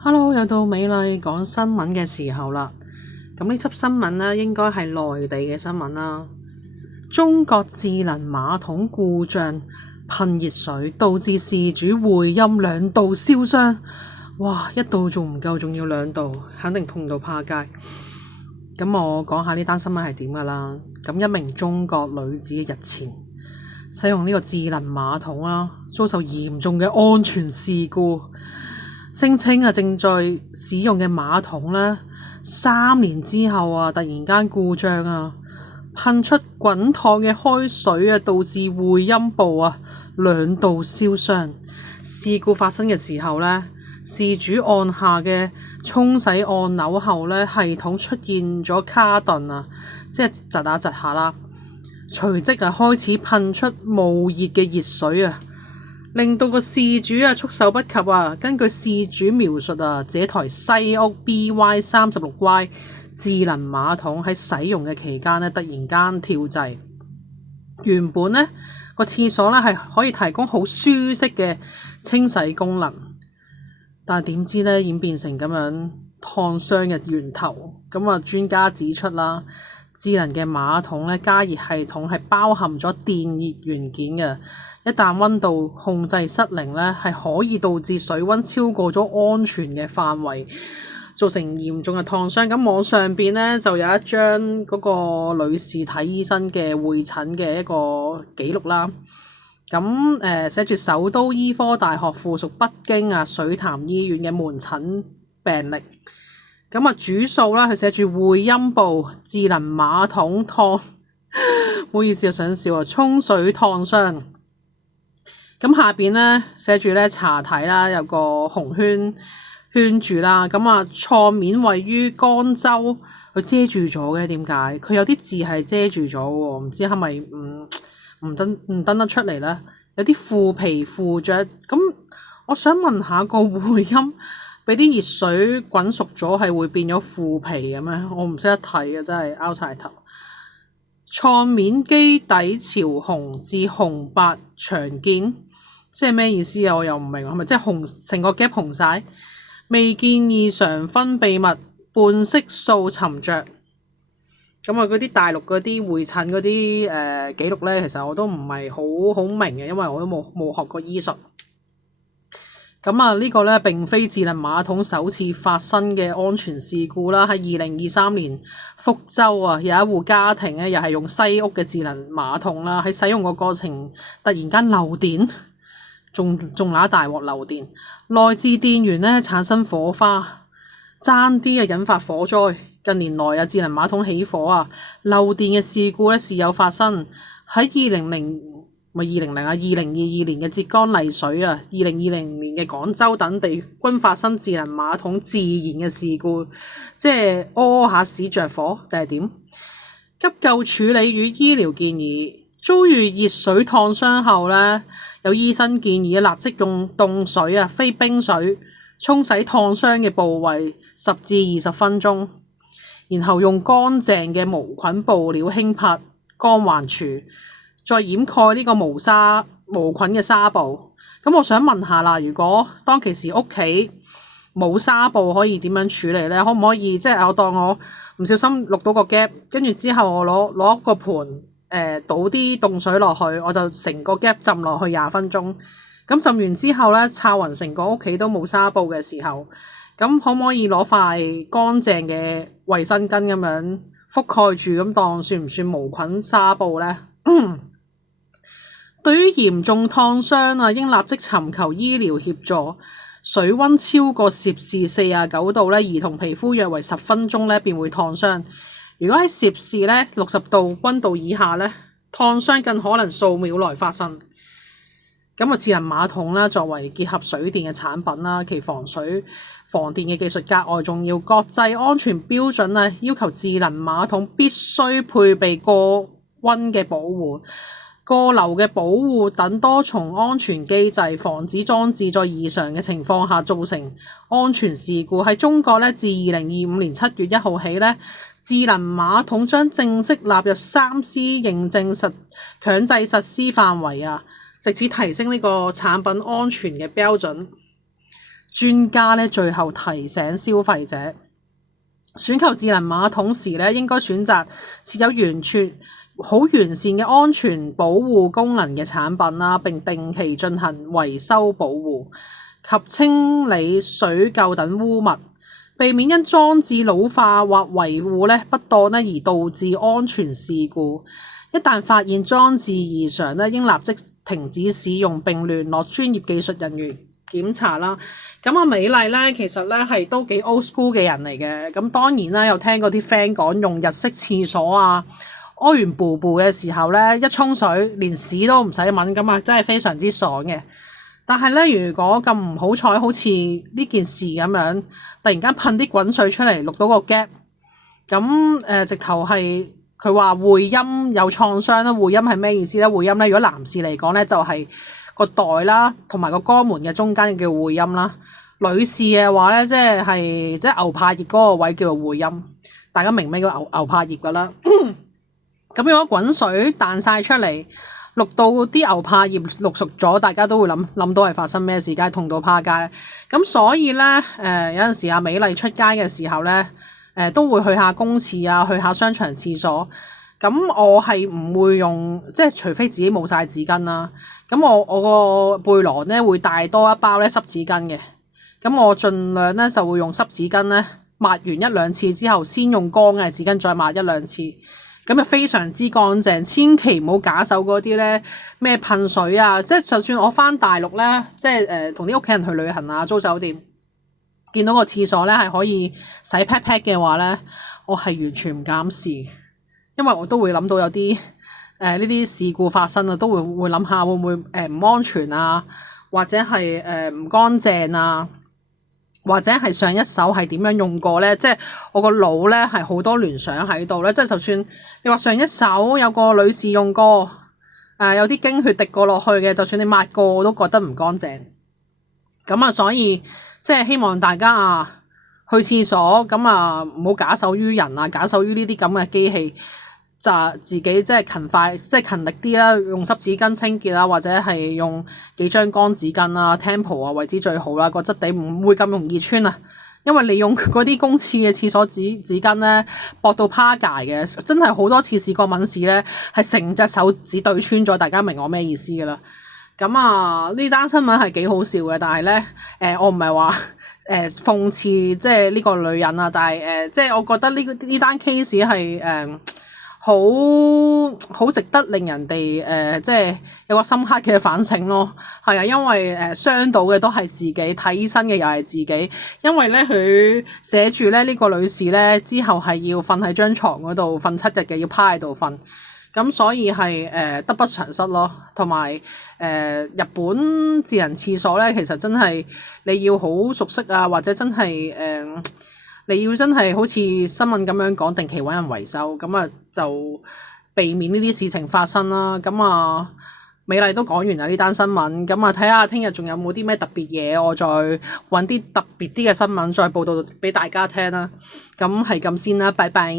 Hello，又到美麗講新聞嘅時候啦。咁呢輯新聞呢，應該係內地嘅新聞啦。中國智能馬桶故障噴熱水，導致事主會陰2度燒傷。哇，1度仲唔夠，仲要2度，肯定痛到趴街。咁我講下呢單新聞係點噶啦。咁一名中國女子日前使用呢個智能馬桶啦，遭受嚴重嘅安全事故。聲稱正在使用嘅馬桶呢，3年之後突然間故障噴出滾燙嘅開水導致會陰部2度燒傷。事故發生嘅時候呢，事主按下嘅沖洗按鈕後呢，系統出現咗卡頓即係窒下啦，隨即開始噴出冒熱嘅熱水令到個事主措手不及根據事主描述這台西屋 BY36Y 智能馬桶喺使用嘅期間突然間跳掣。原本個廁所係可以提供好舒適嘅清洗功能，但係點知演變成咁樣燙傷嘅源頭。咁專家指出啦，智能嘅馬桶加熱系統係包含咗電熱元件嘅，一旦溫度控制失靈係可以導致水溫超過咗安全嘅範圍，造成嚴重嘅燙傷。咁網上邊就有一張嗰個女士睇醫生嘅會診嘅一個記錄啦。咁寫住首都醫科大學附屬北京水潭醫院嘅門診病歷。咁主訴啦，佢寫住會陰部智能馬桶燙，唔好意思想笑沖水燙傷。咁下邊寫住茶體啦，有個紅圈圈住啦。咁錯面位於江州，佢遮住咗嘅，點解？佢有啲字係遮住咗喎，唔知係咪唔登得出嚟呢？有啲腐皮附着。咁我想問下個會陰，俾啲熱水滾熟咗係會變咗腐皮嘅咩？我唔識得睇嘅，真係拗晒頭。創面基底朝紅至紅白長見，即係咩意思我又唔明，係咪即係紅成個 gap 紅晒？未見異常分泌物，半色素沉着。咁嗰啲大陸嗰啲會診嗰啲記錄呢，其實我都唔係好明嘅，因為我都冇學過醫術。咁呢個呢，並非智能馬桶首次發生嘅安全事故啦。喺2023年，福州有一戶家庭又係用西屋嘅智能馬桶啦，喺使用個過程突然間漏電，仲揦大鑊漏電，內置電源產生火花，爭啲引發火災。近年來智能馬桶起火漏電嘅事故時有發生。喺2022年嘅浙江麗水2020年嘅廣州等地均發生智能馬桶自燃嘅事故，即係屙下屎着火定係點？急救處理與醫療建議：遭遇熱水燙傷後有醫生建議立即用凍水非冰水沖洗燙傷嘅部位10至20分鐘，然後用乾淨嘅無菌布料輕拍乾患處，再掩蓋呢個無菌嘅紗布。咁我想問下啦，如果當其時屋企冇紗布，可以點樣處理呢？可唔可以即係我當我唔小心錄到個 gap， 跟住之後我攞個盤倒啲凍水落去，我就成個 gap 浸落去20分鐘。咁浸完之後抄勻成個屋企都冇紗布嘅時候，咁可唔可以攞塊乾淨嘅衛生巾咁樣覆蓋住，咁當算唔算無菌紗布呢？對於嚴重燙傷應立即尋求醫療協助。水溫超過攝氏49度兒童皮膚約為10分鐘便會燙傷。如果喺攝氏60度溫度以下燙傷更可能數秒內發生。咁智能馬桶作為結合水電嘅產品其防水防電嘅技術格外重要。國際安全標準要求智能馬桶必須配備過溫嘅保護、過流嘅保護等多重安全機制，防止裝置在異常嘅情況下造成安全事故。喺中國自2025年7月1號起智能馬桶將正式納入3C 認證強制實施範圍藉此提升呢個產品安全嘅標準。專家咧最後提醒消費者，選購智能馬桶時咧應該選擇設有好完善嘅安全保護功能嘅產品啦，並定期進行維修保護及清理水垢等污物，避免因裝置老化或維護咧不當咧而導致安全事故。一旦發現裝置異常咧，應立即停止使用並聯絡專業技術人員檢查啦。咁美麗咧其實咧係都幾 old school 嘅人嚟嘅。咁當然啦，有聽過啲 friend 講用日式廁所啊，屙完布布嘅時候咧一沖水連屎都唔使揾，咁啊真係非常之爽嘅。但係咧，如果咁唔好彩，好似呢件事咁樣，突然間噴啲滾水出嚟，錄到個 gap，咁直頭係佢話會陰有創傷啦。會陰係咩意思咧？會陰咧，如果男士嚟講咧，就係個袋啦，同埋個肛門嘅中間叫會陰啦。女士嘅話咧，即係牛柏葉嗰個位叫做會陰。大家明咩叫牛柏葉噶啦？咁如果滾水彈晒出嚟，錄到啲牛柏葉錄熟咗，大家都會諗到係發生咩事，梗係痛到趴街。咁所以咧，有陣時美麗出街嘅時候咧，都會去下公廁啊，去下商場廁所。咁我係唔會用，即係除非自己冇晒紙巾啦。咁我個背囊咧會帶多一包咧濕紙巾嘅。咁我盡量咧就會用濕紙巾咧抹完一兩次之後，先用乾嘅紙巾再抹一兩次。咁就非常之乾淨，千祈唔好假手嗰啲咧咩噴水啊！即係就算我返大陸咧，即係同啲屋企人去旅行啊，租酒店，見到個廁所咧係可以洗 pat pat 嘅話咧，我係完全唔敢試，因為我都會諗到有啲呢啲事故發生啊，都會諗下會唔會唔安全啊，或者係唔乾淨啊。或者係上一手係點樣用過咧？即係我個腦咧係好多聯想喺度咧。即係就算你話上一手有個女士用過，有啲經血滴過落去嘅，就算你抹過我都覺得唔乾淨。咁啊，所以即係希望大家啊去廁所咁啊唔好假手於人啊，假手於呢啲咁嘅機器。就自己即係勤力啲啦，用濕紙巾清潔啦，或者係用幾張乾紙巾啦 Tempo 啊為之最好啦，個質地唔會咁容易穿啊。因為你用嗰啲公廁嘅廁所紙巾咧，薄到趴界嘅，真係好多次試過抿屎咧，係成隻手指對穿咗。大家明我咩意思㗎啦？咁啊，呢單新聞係幾好笑嘅，但係咧我唔係話諷刺即係呢個女人啊，但係即係我覺得呢單 case 係好值得令人哋即係有個深刻嘅反省咯。係啊，因為傷到嘅都係自己，睇醫生嘅又係自己。因為咧佢寫住咧呢個女士咧之後係要瞓喺張床嗰度瞓7日嘅，要趴喺度瞓。咁所以係得不償失咯。同埋日本智能廁所咧，其實真係你要好熟悉啊，或者真係你要真係好似新聞咁樣講，定期揾人維修，咁啊就避免呢啲事情發生啦。咁啊，美麗都講完啦呢單新聞，咁啊睇下聽日仲有冇啲咩特別嘢，我再揾啲特別啲嘅新聞再報道俾大家聽啦。咁係咁先啦，拜拜。